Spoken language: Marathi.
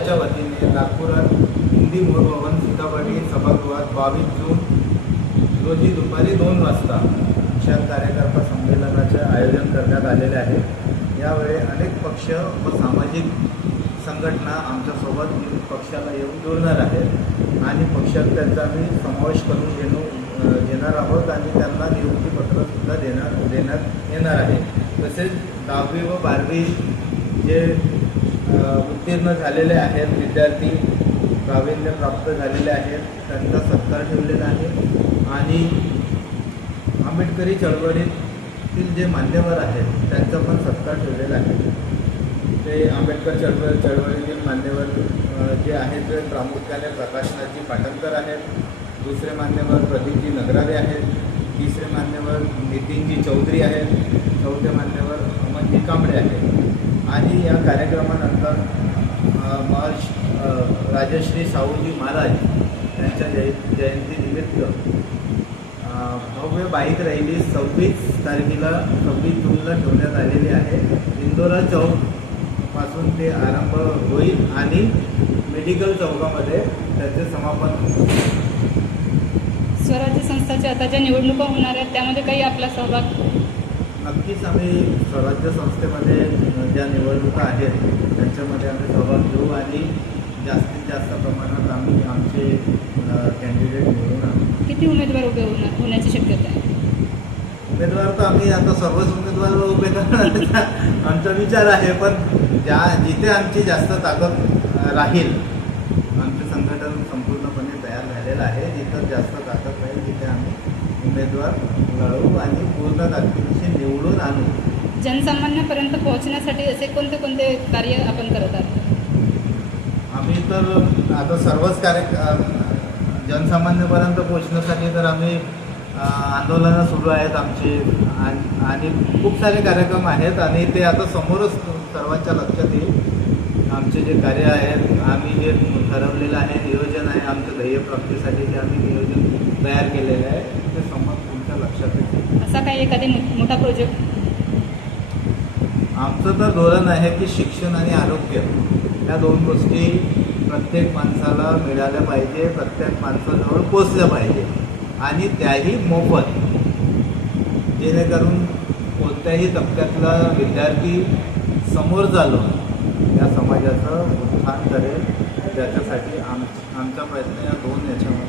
समाजाच्या वतीने नागपुरात हिंदी मूलभवन सीतापाटी सभागृहात बावीस जून रोजी दुपारी दोन वाजता शिक्षण कार्यकर्ता संमेलनाचे आयोजन करण्यात आलेले आहे. यावेळी अनेक पक्ष व सामाजिक संघटना आमच्यासोबत पक्षाला येऊन जुळणार आहेत आणि पक्षात त्यांचा आम्ही समावेश करून घेणू घेणार आहोत आणि त्यांना नियुक्तीपत्रसुद्धा देणार देण्यात येणार आहे. तसेच दहावी व बारावी जे उत्तीर्ण झालेले आहेत. विद्यार्थी प्रावीण्य प्राप्त झालेले आहेत. त्यांचा सत्कार ठेवलेला आहे. आणि आंबेडकरी चळवळीतील जे मान्यवर आहेत त्यांचा पण सत्कार ठेवलेला आहे. ते आंबेडकर चळवळ चळवळीतील मान्यवर जे आहेत ते प्रामुख्याने प्रकाशनाची पाटणकर आहेत. दुसरे मान्यवर प्रदीपजी नगरारे आहेत. तिसरे मान्यवर नितीनजी चौधरी आहेत. चौथे मान्यवर अमनजी कांबळे आहेत. आणि या कार्यक्रमानंतर महर्ष राजश्री साहूजी महाराज यांच्या जय जयंतीनिमित्त भव्य बाईक रॅली सव्वीस तारखेला सव्वीस जूनला ठेवण्यात आलेली आहे. इंदोरा चौकपासून ते आरंभ होईल आणि मेडिकल चौकामध्ये त्याचे समापन स्वराज्य संस्थाच्या आता ज्या निवडणुका होणार आहेत त्यामध्ये काही आपला सहभाग नक्कीच आम्ही स्वराज्य संस्थेमध्ये ज्या निवडणुका आहेत त्यांच्यामध्ये आम्ही सहभाग घेऊ आणि जास्तीत जास्त प्रमाणात आम्ही आमचे कॅन्डिडेट निवडून आणू. किती उमेदवार उभे होणार होण्याची शक्यता आहे? उमेदवार तर आम्ही आता सर्वच उमेदवार उभे करण्याचा आमचा विचार आहे पण ज्या जिथे आमची जास्त ताकद राहील आमचे संघटन संपूर्णपणे तयार झालेलं आहे. जिथं जास्त ताकद उमेदवार लढवू आणि पूर्ण ताकदीशी निवडून आणू. जनसामान्यापर्यंत पोहोचण्यासाठी असे कोणते कोणते कार्य आपण करत आहात? आम्ही तर आता सर्वच कार्य जनसामान्यपर्यंत पोहोचण्यासाठी तर आम्ही आंदोलनं सुरू आहेत आमची. आणि आणि खूप सारे कार्यक्रम आहेत आणि ते आता समोरच सर्वांच्या लक्षात येईल. आमचे जे कार्य आहेत आम्ही जे ठरवलेलं आहे नियोजन आहे आमच्या ध्येयप्राप्तीसाठी जे आम्ही नियोजन तयार केलेलं आहे. ते समोर तुमच्या लक्षात येईल असा काही एखादी मोठा प्रोजेक्ट आमचं तर धोरण आहे की शिक्षण आणि आरोग्य. या दोन गोष्टी प्रत्येक माणसाला मिळाल्या पाहिजे प्रत्येक माणसाजवळ पोचल्या पाहिजे. आणि त्याही मोफत. जेणेकरून कोणत्याही तबक्यातला विद्यार्थी समोर चालून या समाजाचं उत्थान करेल. त्याच्यासाठी आम आमचा प्रयत्न या दोन याच्यामध्ये